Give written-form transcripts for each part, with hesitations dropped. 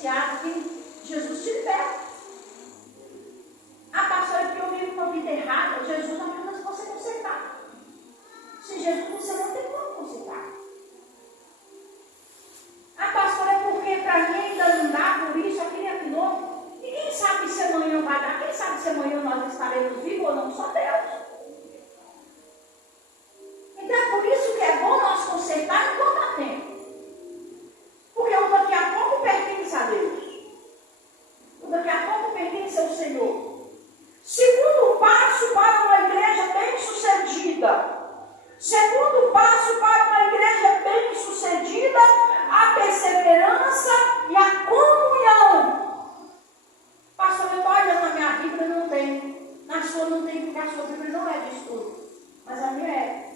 viciado, que Jesus te liberta. Ah, pastor, é porque eu vivo uma vida errada. Jesus ajuda você a consertar. Sem Jesus você não tem como consertar. Ah, pastor, é porque para mim ainda não dá, por isso, aquilo e aquilo outro. Ninguém sabe se amanhã vai dar. Quem sabe se amanhã nós estaremos vivos ou não? Só Deus. Então é por isso que é bom nós consertar enquanto há tempo. Porque o daqui a pouco pertence a Deus. O daqui a pouco pertence ao Senhor. Segundo passo para uma igreja bem-sucedida. Segundo passo para uma igreja bem-sucedida, a perseverança e a comunhão. Pastor, eu olho na minha Bíblia não tem. Na sua não tem, porque a sua Bíblia não é de estudo. Mas a minha é.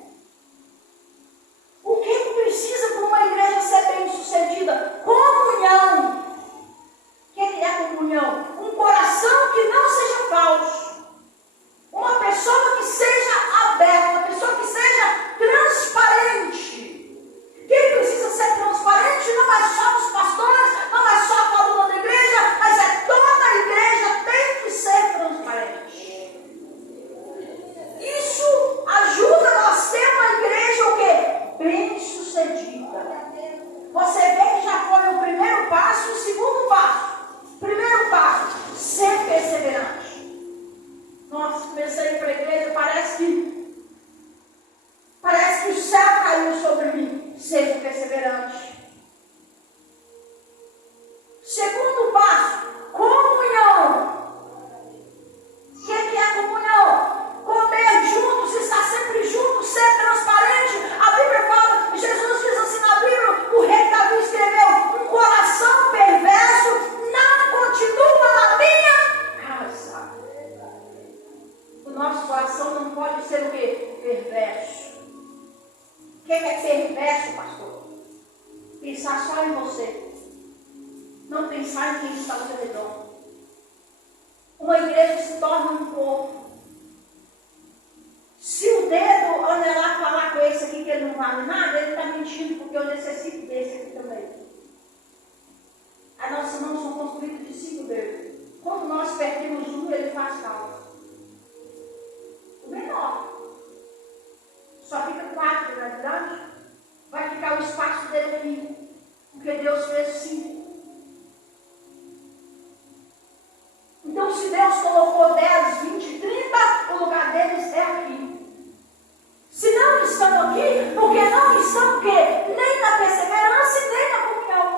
O que precisa para uma igreja ser bem-sucedida? Comunhão. O que é comunhão? Um coração que não seja falso. Uma pessoa que seja aberta, uma pessoa que seja transparente. Quem precisa ser transparente não é só os pastores, não é só a coluna da igreja, mas é toda a igreja tem que ser transparente. Isso ajuda nós a ter uma igreja o quê? Bem-sucedida. Você vê que já foi o primeiro passo, o segundo passo. Primeiro passo, ser perseverante. Nossa, comecei para a igreja, parece que o céu caiu sobre mim. Seja perseverante. Segundo passo, comunhão. O que é comunhão? Comer juntos, estar sempre juntos, ser transparente. A Bíblia fala, Jesus diz assim na Bíblia, o rei Davi escreveu, um coração perverso não continua na minha casa. O nosso coração não pode ser o quê? Perverso. O que é perverso, pastor? Pensar só em você. Não pensar em quem está ao seu redor. Uma igreja se torna um corpo. Se o dedo anda lá falar com esse aqui que ele não vale nada, ele está mentindo, porque eu necessito desse aqui também. As nossas mãos são construídas de 5 dedos. Quando nós perdemos um, ele faz falta. O menor. Só fica 4, não é verdade? Vai ficar o espaço dele ali. Porque Deus fez 5. Então, se Deus colocou 10, 20, 30, o lugar deles é aqui. Se não estão aqui, porque não estão o quê? Nem na perseverança e nem na comunhão.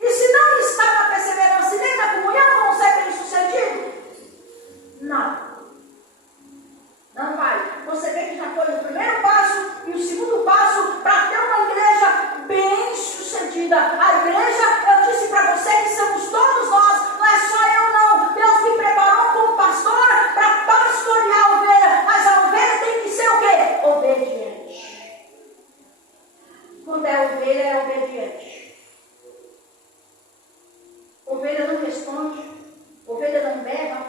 E se não está na perseverança e nem na comunhão, vão ser bem-sucedidos? Não. Não vai. Você vê que já foi o primeiro passo e o segundo passo para ter uma igreja bem-sucedida. A igreja, eu disse para você que somos todos nós, não é só eu não. Deus me preparou como pastora para pastorear a ovelha, mas a ovelha tem que ser o quê? Obediente. Quando é ovelha, é obediente. Ovelha não responde, ovelha não berra.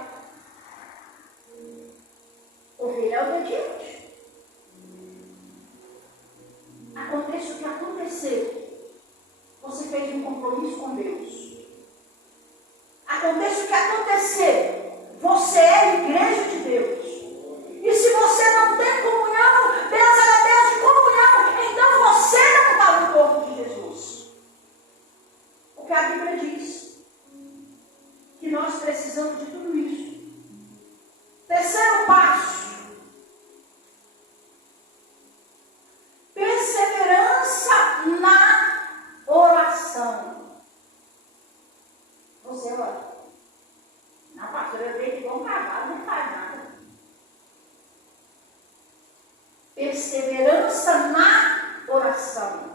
Ovelha é obediente. Aconteça o que acontecer, você fez um compromisso com Deus. Aconteça o que acontecer, você é igreja de Deus. E se você não tem comunhão, Deus é Deus de comunhão, então você não está no corpo de Jesus. Porque a Bíblia diz que nós precisamos de tudo isso. Terceiro passo. Perseverança na oração. Você ora. Na pastora, eu vejo igual um cavalo, não faz nada. Perseverança na oração.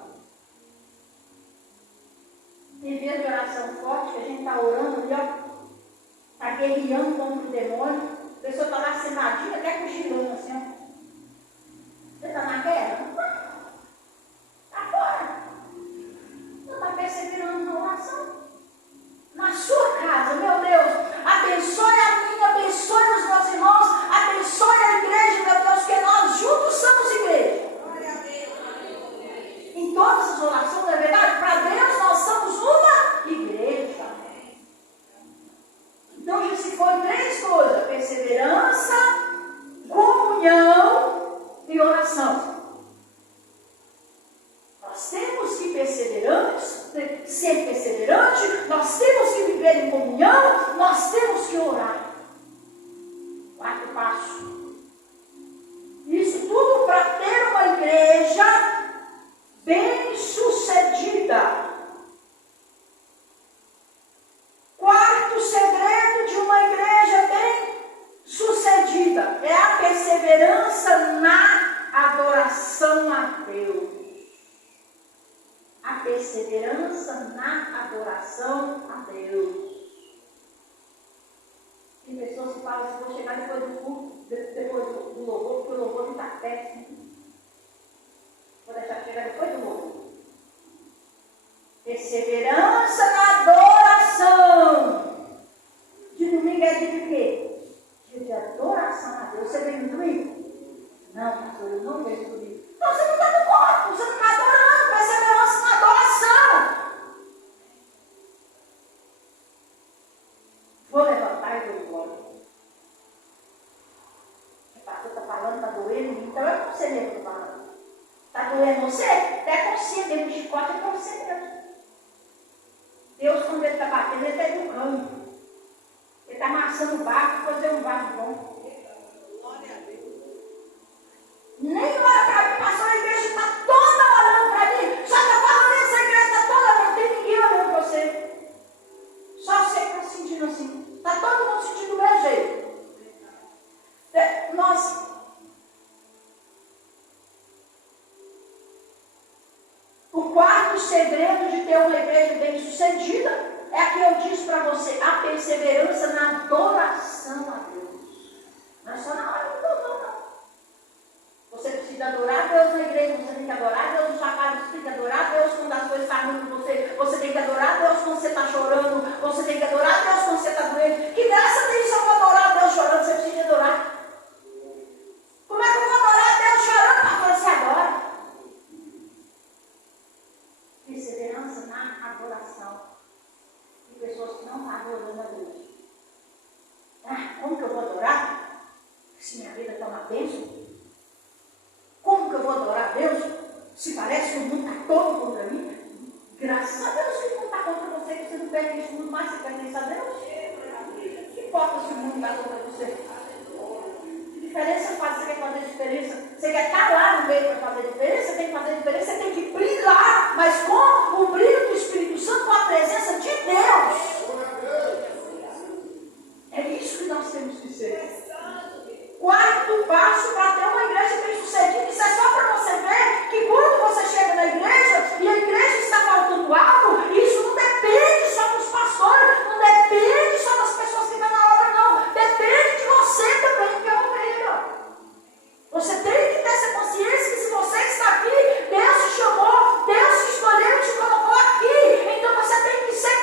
Tem vezes de oração forte, que a gente está orando ali, ó. Está guerreando contra o demônio. A pessoa está lá sentadinha, até cochilando assim, ó. Você está na guerra? Está fora. Não está perseverando na oração. Na sua casa, meu Deus, abençoe a mim, abençoe os meus irmãos, abençoe a igreja, meu Deus, que nós juntos somos igreja. Em todas as orações, não é verdade? Para Deus nós somos uma igreja. Então, nós temos que orar. Quarto passo. Isso tudo para ter uma igreja bem-sucedida. Quarto segredo de uma igreja bem-sucedida é a perseverança na adoração a Deus. A perseverança na adoração a Deus. Tem pessoas que falam assim, vou chegar depois do culto, depois do louvor, porque o louvor não está péssimo. Vou deixar chegar depois do louvor. Perseverança na adoração. De domingo é dia de quê? Dia de adoração a Deus. Você vem no domingo? Não, pastor, eu não vejo domingo. Não, você não está no corpo, você não está adorando. Perseverança na adoração. Vou levantar e vou embora. O pastor está falando, está doendo, então é com você mesmo que está falando. Está doendo você? É com você mesmo, o chicote é com você mesmo. Deus, quando Ele está batendo, Ele está educando. Ele está amassando o barco para fazer um barco bom. Nem olha para mim, pastor, a igreja está toda olhando para mim. Só está falando isso, a igreja está toda olhando, não tem ninguém olhando para você. Só você que está sentindo assim. Está todo mundo sentindo do meu jeito. O quarto segredo de ter uma igreja bem-sucedida é a que eu disse para você, a perseverança na adoração a Deus. Não é só na hora do louvor, não. Você precisa adorar Deus na igreja, você tem que adorar Deus no sua casa, você tem que adorar Deus quando as coisas estão ruins com você, você tem que adorar Deus quando você está chorando, você tem que adorar Deus quando você está doente. Que graça tem só para adorar Deus chorando, você precisa adorar. Como é que eu vou adorar Deus chorando, pastor? Você adora. Perseverança na adoração. Tem pessoas que não estão adorando a Deus. Como que eu vou adorar? Se minha vida está uma bênção. Como que eu vou adorar a Deus? Se parece que o mundo está todo contra mim. Graças a Deus que o mundo está contra você, que você não pertence ao mundo, mas você pertence a Deus. Que importa se o mundo está contra você? Que diferença faz? Você quer fazer diferença? Você quer estar lá no meio para fazer diferença? Você tem que fazer diferença, você tem que brilhar, mas com o brilho do Espírito Santo, com a presença de Deus. É isso que nós temos que ser. Quarto passo para ter uma igreja bem-sucedida, isso é só para você ver que quando você chega na igreja e a igreja está faltando algo, isso não depende só dos pastores, não depende só das pessoas que estão na obra, não. Depende de você também, que é ovelha. Você tem que ter essa consciência que se você está aqui, Deus te chamou, Deus te escolheu e te colocou aqui. Então você tem que ser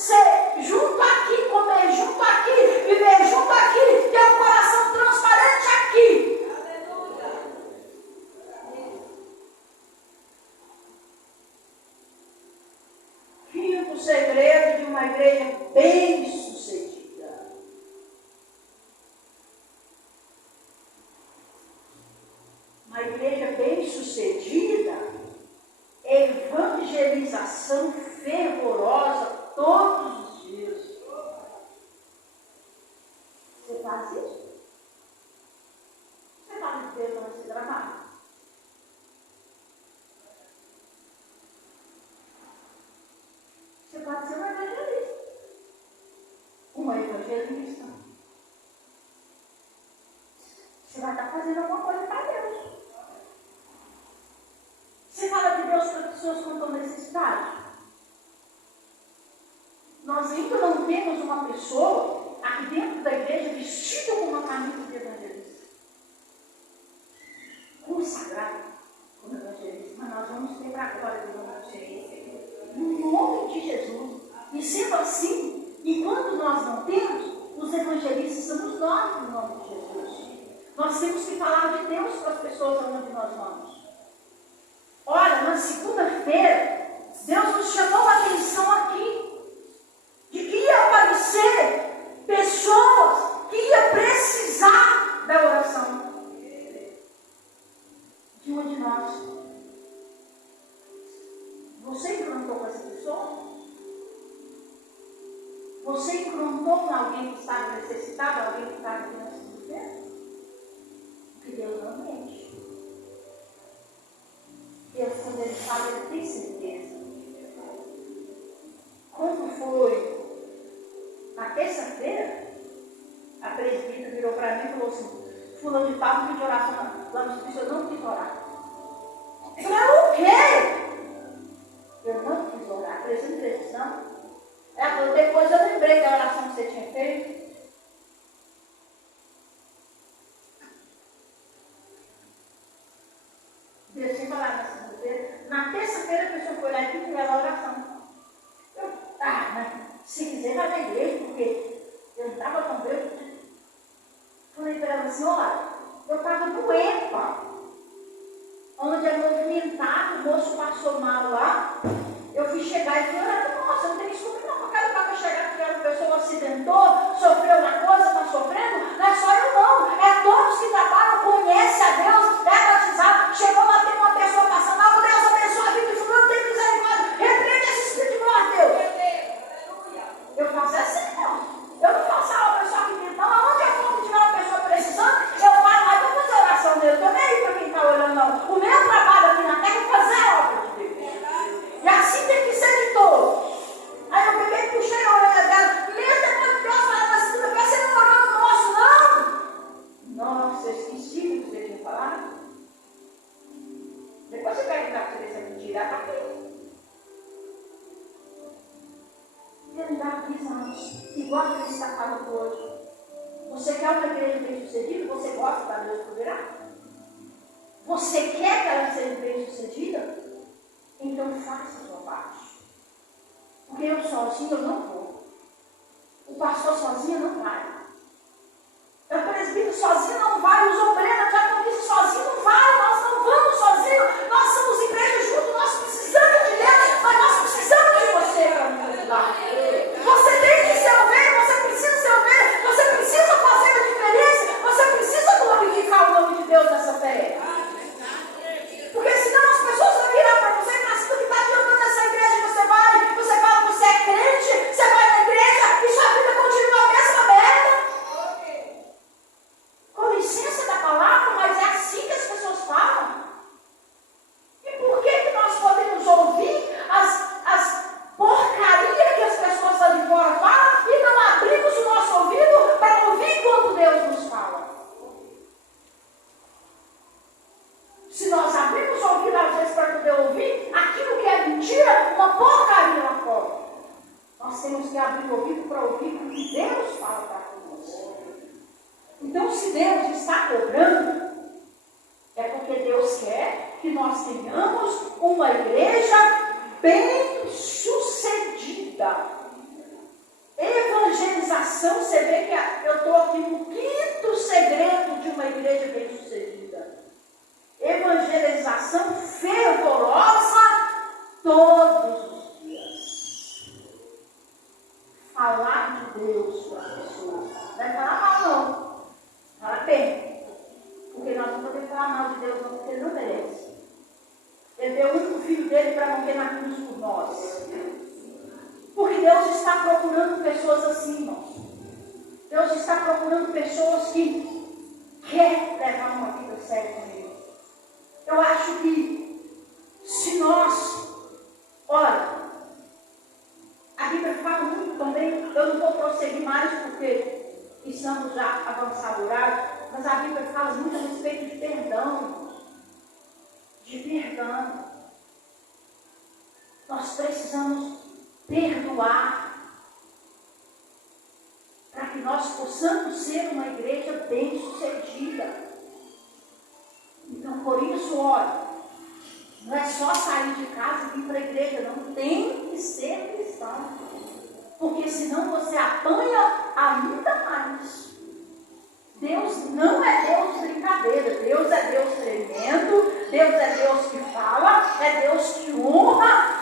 ser junto aqui, comer junto aqui, viver junto aqui, ter um coração transparente aqui. Aleluia. Quinto segredo de uma igreja bem-sucedida. Uma igreja bem-sucedida é evangelização fervorosa todos os dias. Você faz isso? Você fala de Deus nesse trabalho? Você pode ser uma evangelista. Uma evangelista. Você vai estar fazendo alguma coisa para Deus. Você fala de Deus para pessoas que não estão necessitadas. Nós ainda não temos uma pessoa aqui dentro da igreja vestida com uma camisa de evangelista. Consagrada como evangelista. Mas nós vamos ter para a glória do nome de Jesus. No nome de Jesus. E sendo assim, enquanto nós não temos, os evangelistas somos nós no nome de Jesus. Nós temos que falar de Deus para as pessoas onde nós vamos. Olha, na segunda-feira, Deus nos chamou a atenção aqui. De que ia aparecer pessoas que iam precisar da oração de uma de nós. Você enfrentou com essa pessoa? Você encontrou com alguém que estava necessitado, alguém que estava financeiramente? Porque Deus não mente. Deus, quando Ele fala, Ele tem certeza. Quando foi na terça-feira, a presbítera virou para mim e falou assim: fulano de tal não pediu oração lá no hospício, eu não quis orar. Eu falei: o quê? Eu não quis orar, preciso de decisão. Ela falou: depois eu lembrei da oração que você tinha feito. Deixei falar na segunda-feira. Na terça-feira a pessoa foi lá e pediu a oração. Eu, mas se quiser vai na igreja, porque eu não estava tão bem. Falei para ela assim: olha, eu estava no EPA, onde é movimentado, o moço passou mal lá. Eu fui chegar e falei: olha, nossa, não tem desculpa não, eu quero para chegar porque a pessoa acidentou, sofreu uma coisa, está sofrendo. Não é só eu não, é todos que trabalham, conhecem a Deus, é batizado. Chegou lá, tem uma pessoa passando mal, Deus abençoe a vida de fulano, tem misericórdia, repreende esse espírito de morte, Deus. Eu faço assim, não. Eu não faço a pessoa que grita, não. Aonde é que tiver uma pessoa precisando, eu paro lá e vou fazer oração dele. Eu nem aí para quem está olhando, não. O meu trabalho aqui na terra é fazer a obra de Deus. E assim tem que ser de todos. Aí eu peguei e puxei a orelha dela. Mesmo depois de Deus falar na segunda-feira, você não orou no nosso, não? Nossa, eu esqueci o que você tinha falado. Depois você vai entrar para essa mentira, está aqui. Ele dá visão, igual que ele está falando hoje. Você quer uma igreja bem-sucedida? Você gosta da Deus poderá? Você quer que ela seja bem-sucedida? Então faça a sua parte. Porque eu sozinho eu não vou. O pastor sozinho não vai. O presbítero sozinho não vai. Os obreiros já conquistam sozinho não vai. Nós não vamos sozinhos. Nós somos igreja juntos. Nós precisamos de Deus. Mas nós precisamos de você para nos ajudar. Você tem que ser ovelha. Você precisa ser ovelha. Você precisa fazer a diferença. Você precisa glorificar o nome de Deus nessa terra. Porque senão as pessoas vão virar para você e falar assim: que está adiantando essa igreja, você fala que você é crente, você vai na igreja e sua vida continua a mesma merda. Com licença da palavra, mas é assim que as pessoas falam. E por que nós podemos ouvir as porcarias que as pessoas lá de fora falam e não abrimos o nosso ouvido para ouvir quando Deus nos fala? Se nós abrimos o ouvido às vezes para poder ouvir aquilo que é mentira, uma porcaria lá fora, nós temos que abrir o ouvido para ouvir o que Deus fala para nós. Então, se Deus está cobrando, é porque Deus quer que nós tenhamos uma igreja bem sucedida. Evangelização, você vê que eu estou aqui no quinto segredo de uma igreja bem sucedida. Evangelização fervorosa todos os dias. Falar de Deus para as pessoas. Não é falar mal, não. Fala bem. Porque nós não podemos falar mal de Deus, não, porque Ele não merece. Ele deu o único filho dele para morrer na cruz por nós. Porque Deus está procurando pessoas assim, irmãos. Deus está procurando pessoas que querem levar uma vida séria com Ele. Eu acho que se nós, olha, a Bíblia fala muito também, eu não vou prosseguir mais porque estamos já avançado o horário, mas a Bíblia fala muito a respeito de perdão, de perdão. Nós precisamos perdoar para que nós possamos ser uma igreja bem-sucedida. Então, por isso, olha, não é só sair de casa e ir para a igreja, não. Tem que ser cristão. Porque senão você apanha ainda mais. Deus não é Deus de brincadeira. Deus é Deus tremendo. Deus é Deus que fala. É Deus que honra